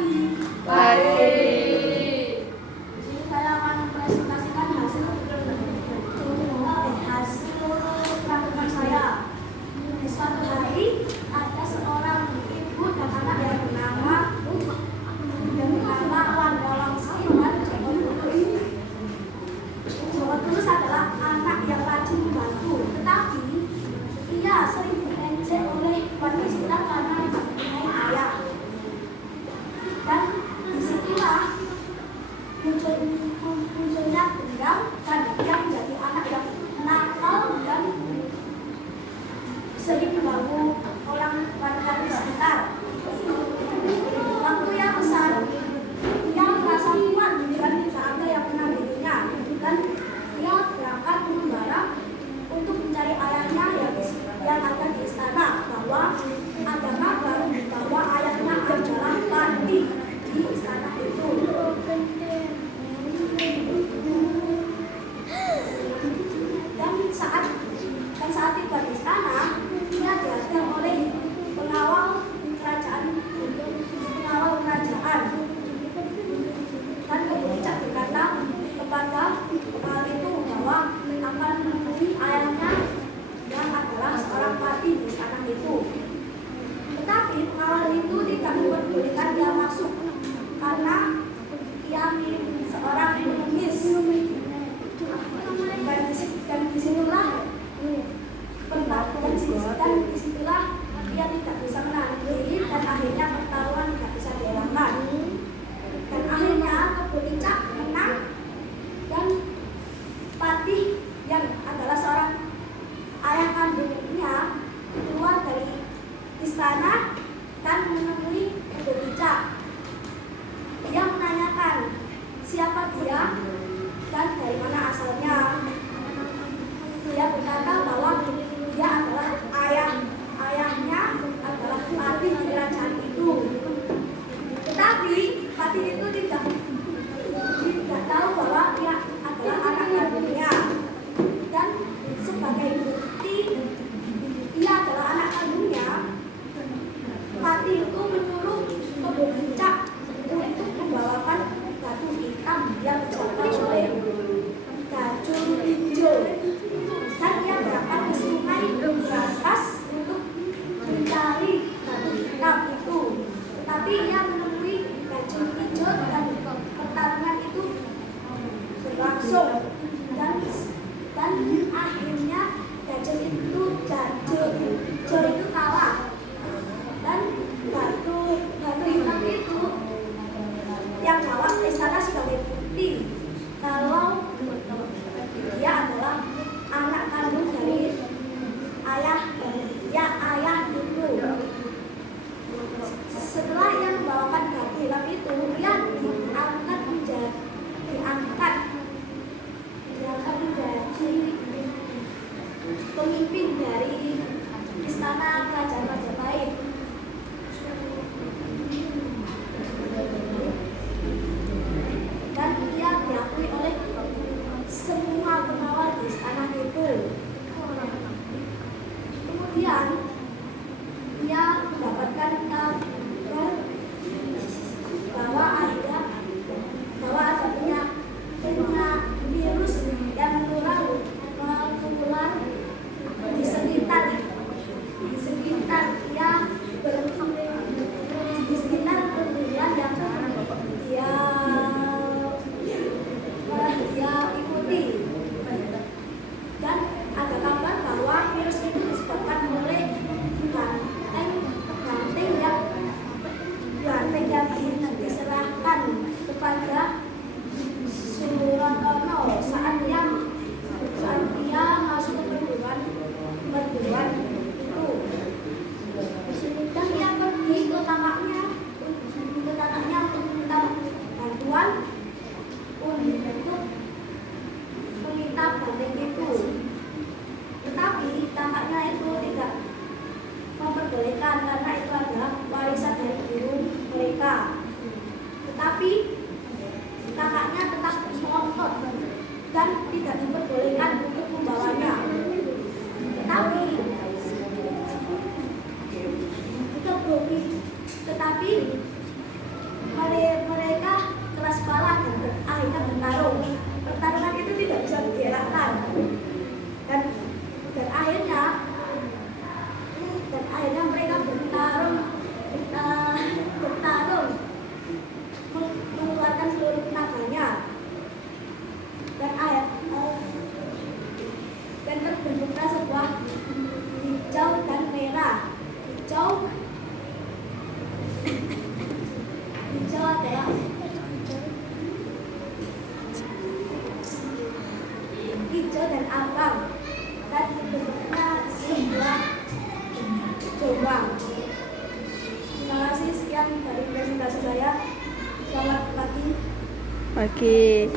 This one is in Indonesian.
pagi. Baik. Di sini saya akan mempresentasikan hasil praktikum saya. Suatu hari ada seorang ibu dan anak yang bernama Wanda Wangsi dan Joko Tulus. Joko Tulus adalah anak yang rajin membantu, tetapi ia sering diejek oleh warga sekitar karena mempunyai ayah. Dan di sini akan bertarung. Pertarungan itu tidak bisa dielakkan. Dan akhirnya mereka bertarung mengeluarkan seluruh tenaganya. Dan terbentuklah sebuah hijau dan merah. Hijau adalah hijau dan abang, dan terbentuknya sebuah jombang. Terima kasih, sekian dari presentasi saya. Selamat pagi. Oke.